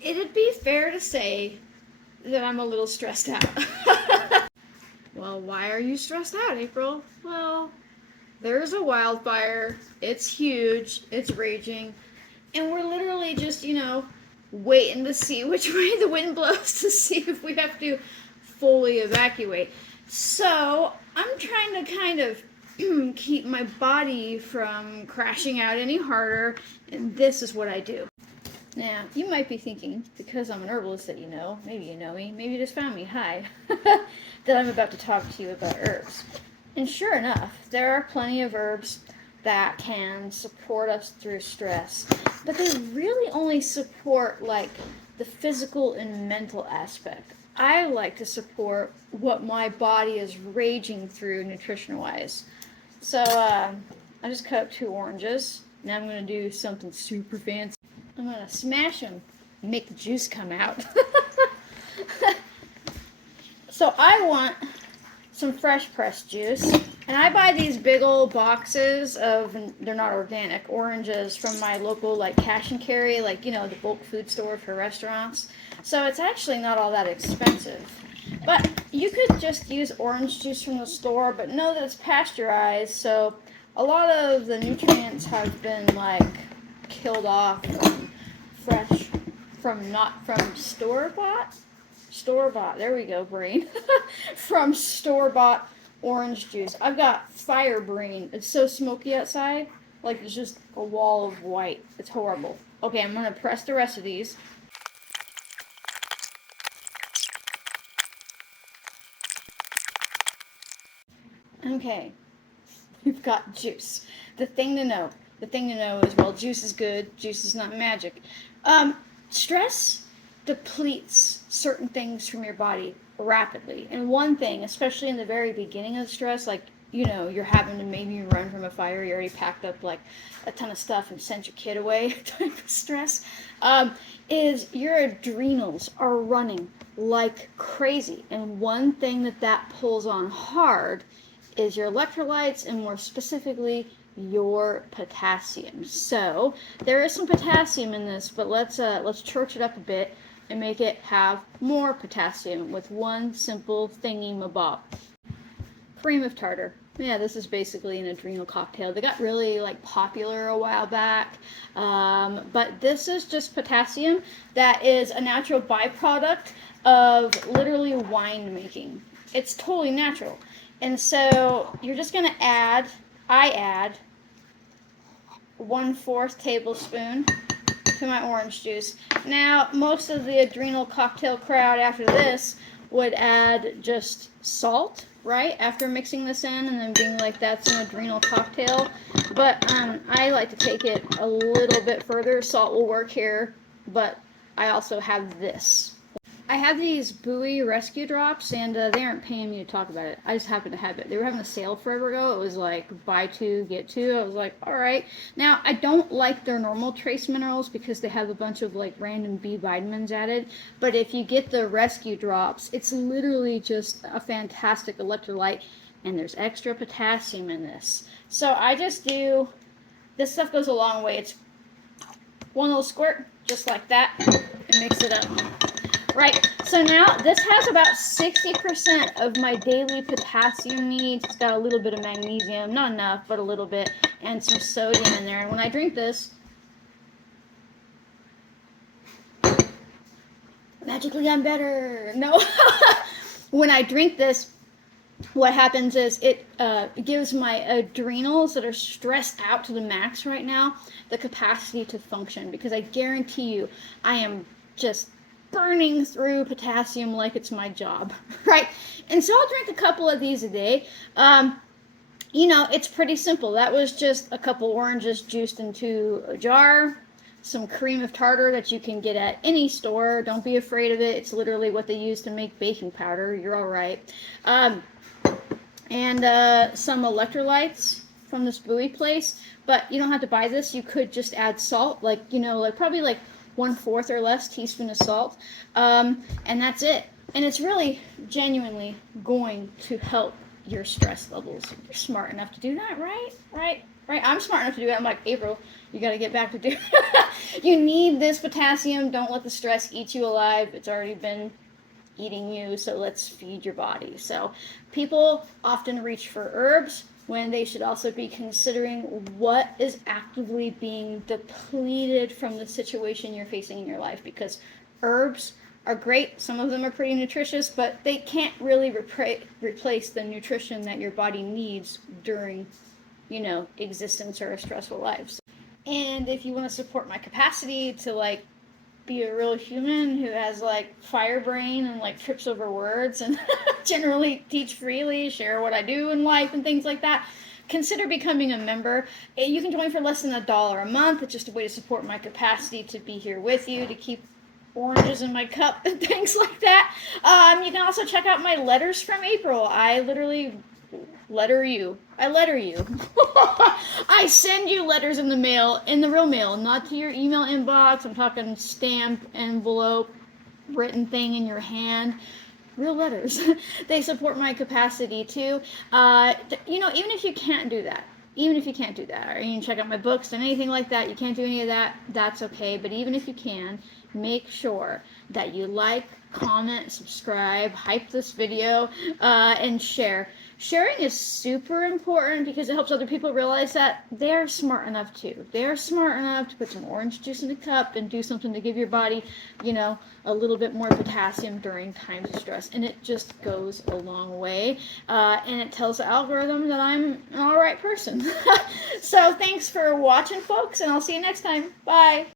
It'd be fair to say that I'm a little stressed out. Well, why are you stressed out, April? Well, there's a wildfire. It's huge. It's raging. And we're literally just, waiting to see which way the wind blows to see if we have to fully evacuate. So I'm trying to kind of keep my body from crashing out any harder, and this is what I do. Now, you might be thinking, because I'm an herbalist that maybe you know me, maybe you just found me, hi, that I'm about to talk to you about herbs. And sure enough, there are plenty of herbs that can support us through stress, but they really only support like the physical and mental aspect. I like to support what my body is raging through nutrition-wise. So I just cut up 2 oranges. Now I'm going to do something super fancy. I'm going to smash them and make the juice come out. So I want some fresh pressed juice. And I buy these big old boxes of, they're not organic, oranges from my local like cash and carry, like, the bulk food store for restaurants. So it's actually not all that expensive. But you could just use orange juice from the store, but know that it's pasteurized, so a lot of the nutrients have been like killed off from store-bought, there we go, brain, from store-bought orange juice. I've got fire brain. It's so smoky outside, like it's just a wall of white. It's horrible. Okay, I'm gonna press the rest of these. Okay, we've got juice. The thing to know is, well, juice is good, juice is not magic. Stress depletes certain things from your body rapidly. And one thing, especially in the very beginning of stress, like, you're having to maybe run from a fire, you already packed up like a ton of stuff and sent your kid away type of stress, is your adrenals are running like crazy. And one thing that pulls on hard is your electrolytes, and more specifically your potassium. So there is some potassium in this, but let's church it up a bit and make it have more potassium with one simple thingy-mabob. Cream of tartar. Yeah, this is basically an adrenal cocktail. They got really like popular a while back, but this is just potassium that is a natural byproduct of literally wine making. It's totally natural. And so you're just going to I add 1/4 tablespoon to my orange juice. Now, most of the adrenal cocktail crowd after this would add just salt, right, after mixing this in and then being like, that's an adrenal cocktail. But I like to take it a little bit further. Salt will work here, but I also have this. I have these buoy rescue drops, and they aren't paying me to talk about it. I just happen to have it. They were having a sale forever ago. It was like buy 2 get 2. I was like, all right. Now, I don't like their normal trace minerals because they have a bunch of like random B vitamins added. But if you get the rescue drops, it's literally just a fantastic electrolyte, and there's extra potassium in this. So I just do, this stuff goes a long way. It's one little squirt, just like that, and mix it up. Right, so now this has about 60% of my daily potassium needs. It's got a little bit of magnesium, not enough, but a little bit, and some sodium in there. And when I drink this, magically I'm better. No, when I drink this, what happens is it gives my adrenals that are stressed out to the max right now the capacity to function, because I guarantee you I am just burning through potassium like it's my job, right? And so I'll drink a couple of these a day. It's pretty simple. That was just a couple oranges juiced into a jar, some cream of tartar that you can get at any store. Don't be afraid of it. It's literally what they use to make baking powder. You're all right. And some electrolytes from this buoy place. But you don't have to buy this. You could just add salt, probably 1/4 or less teaspoon of salt, and that's it. And it's really genuinely going to help your stress levels. You're smart enough to do that, right? right? I'm smart enough to do it. I'm like, April, you got to get back to do You need this potassium. Don't let the stress eat you alive. It's already been eating you, so let's feed your body. So people often reach for herbs when they should also be considering what is actively being depleted from the situation you're facing in your life, because herbs are great. Some of them are pretty nutritious, but they can't really replace the nutrition that your body needs during, existence or a stressful life. And if you want to support my capacity to like be a real human who has like fire brain and like trips over words and generally teach freely, share what I do in life and things like that, consider becoming a member. You can join for less than $1 a month. It's just a way to support my capacity to be here with you, to keep oranges in my cup and things like that. You can also check out my letters from April. I literally letter you. I send you letters in the mail, in the real mail, not to your email inbox. I'm talking stamp, envelope, written thing in your hand. Real letters. They support my capacity too. Even if you can't do that, or you can check out my books and anything like that, you can't do any of that, that's okay. But even if you can, make sure that you like, comment, subscribe, hype this video, and share. Sharing is super important because it helps other people realize that they're smart enough too. They're smart enough to put some orange juice in a cup and do something to give your body, a little bit more potassium during times of stress. And it just goes a long way. And it tells the algorithm that I'm an alright person. So thanks for watching, folks, and I'll see you next time. Bye.